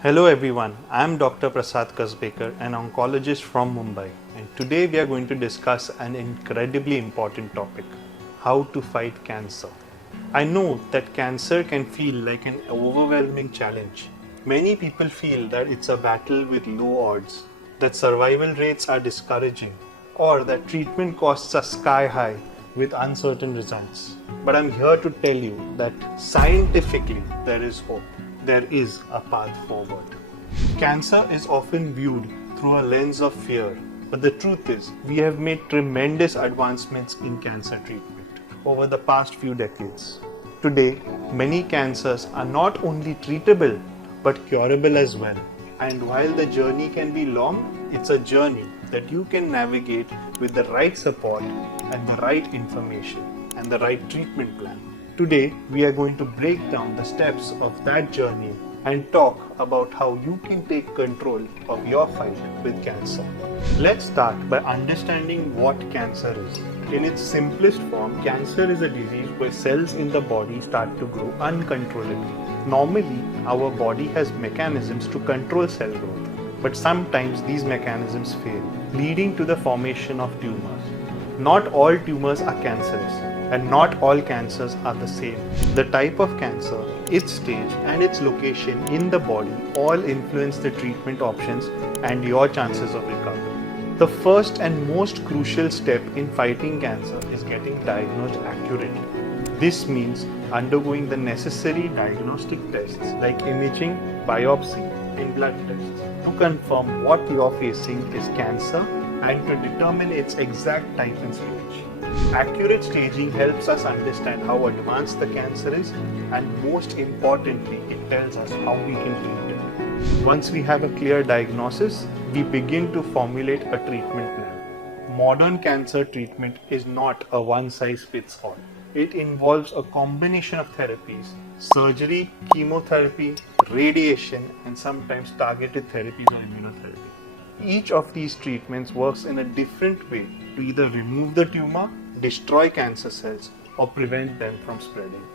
Hello everyone, I am Dr. Prasad Kasbekar, an oncologist from Mumbai, and today we are going to discuss an incredibly important topic: how to fight cancer. I know that cancer can feel like an overwhelming challenge. Many people feel that it's a battle with low odds, that survival rates are discouraging, or that treatment costs are sky high with uncertain results. But I'm here to tell you that scientifically there is hope. There is a path forward. Cancer is often viewed through a lens of fear, but the truth is, we have made tremendous advancements in cancer treatment over the past few decades. Today, many cancers are not only treatable but curable as well. And while the journey can be long, it's a journey that you can navigate with the right support and the right information and the right treatment plan. Today, we are going to break down the steps of that journey and talk about how you can take control of your fight with cancer. Let's start by understanding what cancer is. In its simplest form, cancer is a disease where cells in the body start to grow uncontrollably. Normally, our body has mechanisms to control cell growth, but sometimes these mechanisms fail, leading to the formation of tumors. Not all tumors are cancerous, and not all cancers are the same. The type of cancer, its stage, and its location in the body all influence the treatment options and your chances of recovery. The first and most crucial step in fighting cancer is getting diagnosed accurately. This means undergoing the necessary diagnostic tests like imaging, biopsy, and blood tests to confirm what you're facing is cancer and to determine its exact type and stage. Accurate staging helps us understand how advanced the cancer is, and most importantly, it tells us how we can treat it. Once we have a clear diagnosis, we begin to formulate a treatment plan. Modern cancer treatment is not a one-size-fits-all. It involves a combination of therapies: surgery, chemotherapy, radiation, and sometimes targeted therapies or immunotherapy. Each of these treatments works in a different way to either remove the tumor, destroy cancer cells, or prevent them from spreading.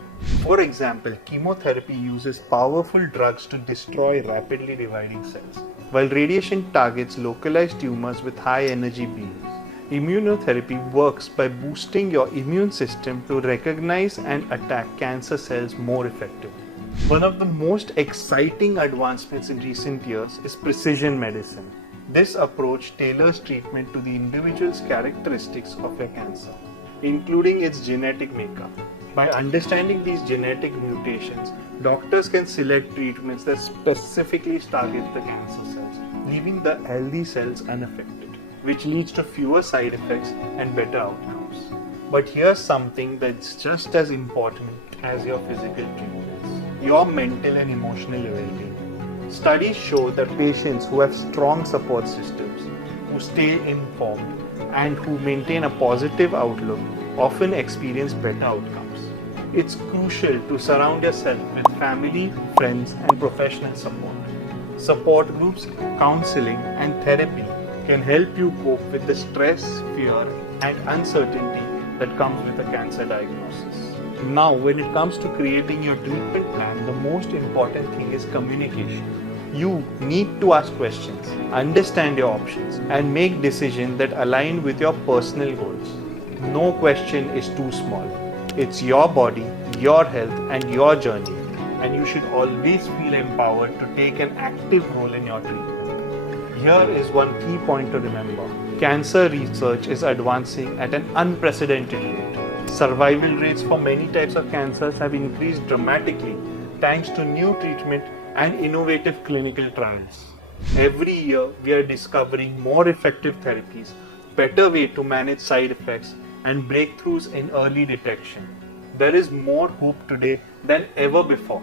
For example, chemotherapy uses powerful drugs to destroy rapidly dividing cells, while radiation targets localized tumors with high energy beams. Immunotherapy works by boosting your immune system to recognize and attack cancer cells more effectively. One of the most exciting advancements in recent years is precision medicine. This approach tailors treatment to the individual's characteristics of your cancer, including its genetic makeup. By understanding these genetic mutations, doctors can select treatments that specifically target the cancer cells, leaving the healthy cells unaffected, which leads to fewer side effects and better outcomes. But here's something that's just as important as your physical treatments: your mental and emotional well-being. Studies show that patients who have strong support systems, who stay informed, and who maintain a positive outlook often experience better outcomes. It's crucial to surround yourself with family, friends, and professional support. Support groups, counseling, and therapy can help you cope with the stress, fear, and uncertainty that comes with a cancer diagnosis. Now, when it comes to creating your treatment plan, the most important thing is communication. You need to ask questions, understand your options, and make decisions that align with your personal goals. No question is too small. It's your body, your health, and your journey, and you should always feel empowered to take an active role in your treatment. Here is one key point to remember: cancer research is advancing at an unprecedented rate. Survival rates for many types of cancers have increased dramatically thanks to new treatment and innovative clinical trials. Every year, we are discovering more effective therapies, better way to manage side effects, and breakthroughs in early detection. There is more hope today than ever before.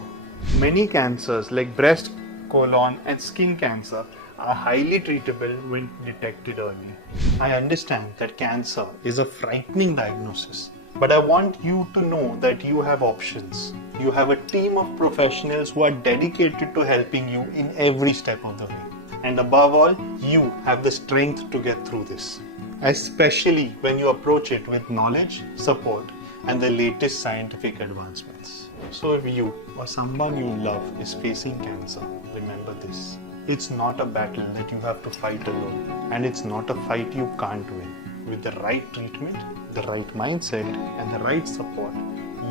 Many cancers like breast, colon, and skin cancer are highly treatable when detected early. I understand that cancer is a frightening diagnosis, but I want you to know that you have options. You have a team of professionals who are dedicated to helping you in every step of the way. And above all, you have the strength to get through this, especially when you approach it with knowledge, support, and the latest scientific advancements. So if you or someone you love is facing cancer, remember this. It's not a battle that you have to fight alone, and it's not a fight you can't win. With the right treatment, the right mindset, and the right support,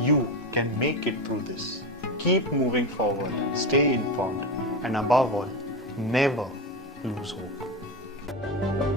you can make it through this. Keep moving forward, stay informed, and above all, never lose hope.